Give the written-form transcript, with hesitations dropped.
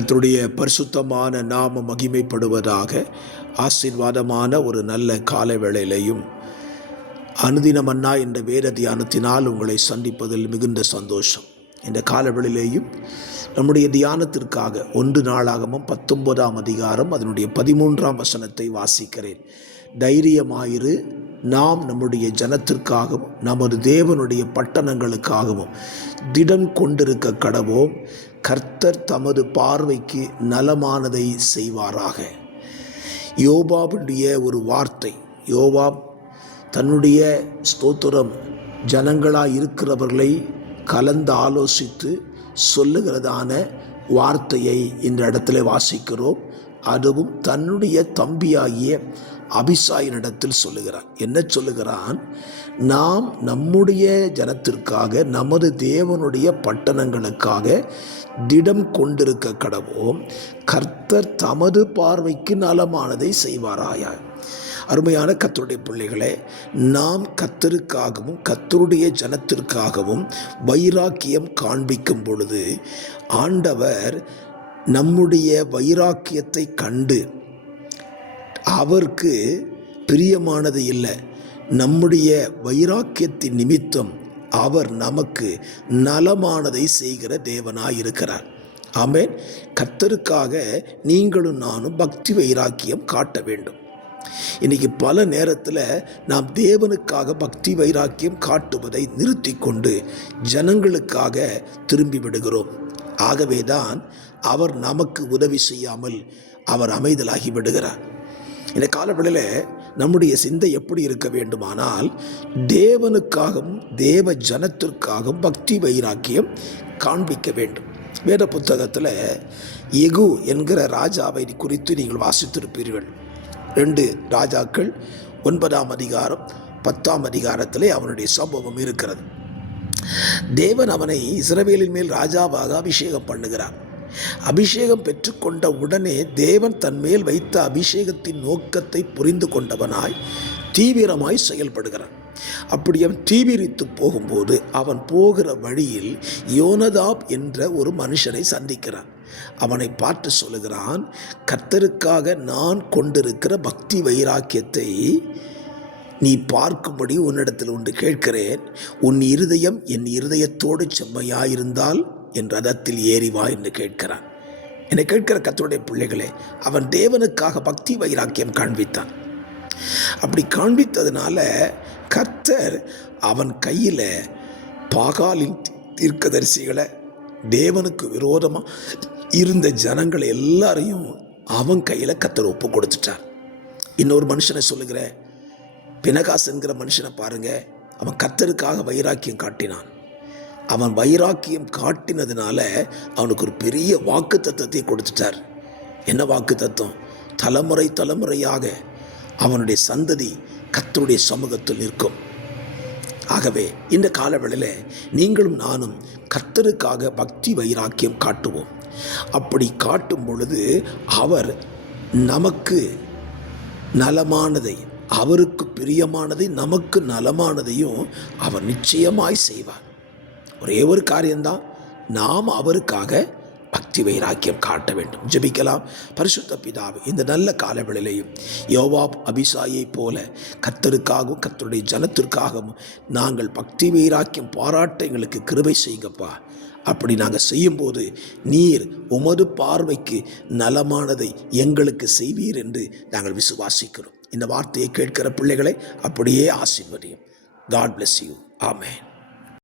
கர்த்தருடைய பரிசுத்தமான நாம மகிமைப்படுவதாக. ஆசீர்வாதமான ஒரு நல்ல காலை வேளையிலையும் அனுதினமன்னா என்ற வேத தியானத்தினால் உங்களை சந்திப்பதில் மிகுந்த சந்தோஷம். இந்த காலவெளியிலேயும் நம்முடைய தியானத்திற்காக 1 நாளாகமம் 19ஆம் அதிகாரம் அதனுடைய 13ஆம் வசனத்தை வாசிக்கிறேன். தைரியமாயிரு, நாம் நம்முடைய ஜனத்திற்காகவும் நமது தேவனுடைய பட்டணங்களுக்காகவும் திடம் கொண்டிருக்க கடவோம். கர்த்தர் தமது பார்வைக்கு நலமானதை செய்வாராக. யோபாவுடைய ஒரு வார்த்தை. யோபாப் தன்னுடைய ஸ்தோத்திரம் ஜனங்களாய் இருக்கிறவர்களை கலந்து ஆலோசித்து சொல்லுகிறதான வார்த்தையை இந்த இடத்துல வாசிக்கிறோம். அதுவும் தன்னுடைய தம்பியாகிய அபிசாயினிடத்தில் சொல்லுகிறான். என்ன சொல்லுகிறான்? நாம் நம்முடைய ஜனத்திற்காக நமது தேவனுடைய பட்டணங்களுக்காக திடம் கொண்டிருக்க கடவோம். கர்த்தர் தமது பார்வைக்கு நலமானதை செய்வாராயா. அருமையான கர்த்தருடைய பிள்ளைகளே, நாம் கர்த்தருக்காகவும் கர்த்தருடைய ஜனத்திற்காகவும் வைராக்கியம் காண்பிக்கும் பொழுது ஆண்டவர் நம்முடைய வைராக்கியத்தை கண்டு அவருக்கு பிரியமானது இல்லை, நம்முடைய வைராக்கியத்தின் நிமித்தம் அவர் நமக்கு நலமானதை செய்கிற தேவனாய் இருக்கிறார். ஆமென். கர்த்தருக்காக நீங்களும் நானும் பக்தி வைராக்கியம் காட்ட வேண்டும். இன்னைக்கு பல நேரத்தில் நாம் தேவனுக்காக பக்தி வைராக்கியம் காட்டுவதை நிறுத்தி கொண்டு ஜனங்களுக்காக திரும்பி விடுகிறோம். ஆகவேதான் அவர் நமக்கு உதவி செய்யாமல் அவர் அமைதலாகி விடுகிறார். இந்த காலவெளியில் நம்முடைய சிந்தை எப்படி இருக்க வேண்டுமானால் தேவனுக்காகவும் தேவ ஜனத்திற்காகவும் பக்தி வைராக்கியம் காண்பிக்க வேண்டும். வேத புத்தகத்தில் யெகூ என்கிற ராஜாவை குறித்து நீங்கள் வாசித்திருப்பீர்கள். 2 ராஜாக்கள் 9ஆம் அதிகாரம் 10ஆம் அதிகாரத்திலே அவனுடைய சம்பவம் இருக்கிறது. தேவன் அவனை இஸ்ரவேலின் மேல் ராஜாவாக அபிஷேகம் பண்ணுகிறார். அபிஷேகம் பெற்றுக்கொண்ட உடனே தேவன் தன் மேல் வைத்த அபிஷேகத்தின் நோக்கத்தை புரிந்து கொண்டவனாய் தீவிரமாய் செயல்படுகிறான். அப்படி அவன் தீவிரித்து போகும்போது அவன் போகிற வழியில் யோனதாப் என்ற ஒரு மனுஷனை சந்திக்கிறான். அவனை பார்த்து சொல்லுகிறான், கர்த்தருக்காக நான் கொண்டிருக்கிற பக்தி வைராக்கியத்தை நீ பார்க்கும்படி உன்னிடத்தில் ஒன்று கேட்கிறேன். உன் இருதயம் என் இருதயத்தோடு செம்மையாயிருந்தால் என் ரதத்தில் ஏறிவா என்று கேட்கிறான். என்னை கேட்கிற கர்த்தருடைய பிள்ளைகளே, அவன் தேவனுக்காக பக்தி வைராக்கியம் காண்பித்தான். அப்படி காண்பித்ததுனால கர்த்தர் அவன் கையில் பாகாலின் தீர்க்கதரிசிகளை, தேவனுக்கு விரோதமாக இருந்த ஜனங்களை எல்லாரையும் அவன் கையில் கர்த்தர் ஒப்பு கொடுத்துட்டார். இன்னொரு மனுஷனை சொல்லுகிறேன், பினகாஸ் என்கிற மனுஷனை பாருங்க. அவன் கர்த்தருக்காக வைராக்கியம் காட்டினான். அவன் வைராக்கியம் காட்டினதுனால அவனுக்கு ஒரு பெரிய வாக்கு தத்தத்தை கொடுத்துட்டார். என்ன வாக்கு தத்தம்? தலைமுறை தலைமுறையாக அவனுடைய சந்ததி கர்த்தருடைய சமூகத்தில் நிற்கும். ஆகவே இந்த காலவெளியில் நீங்களும் நானும் கர்த்தருக்காக பக்தி வைராக்கியம் காட்டுவோம். அப்படி காட்டும் பொழுது அவர் நமக்கு நலமானதை, அவருக்கு பிரியமானதை, நமக்கு நலமானதையும் அவர் நிச்சயமாய் செய்வார். ஒரே ஒரு காரியம்தான், நாம் அவருக்காக பக்தி வைராக்கியம் காட்ட வேண்டும். ஜெபிக்கலாம். பரிசுத்த பிதாவே, இந்த நல்ல காலவெளியிலையும் யோவாப் அபிசாயை போல கர்த்தருக்காகவும் கர்த்தருடைய ஜனத்திற்காகவும் நாங்கள் பக்தி வைராக்கியம் பாராட்ட எங்களுக்கு கிருபை செய்யுங்கப்பா. அப்படி நாங்கள் செய்யும்போது நீர் உமது பார்வைக்கு நலமானதை எங்களுக்கு செய்வீர் என்று நாங்கள் விசுவாசிக்கிறோம். இந்த வார்த்தையை கேட்கிற பிள்ளைகளை அப்படியே ஆசீர்வதியும். God bless you. Amen.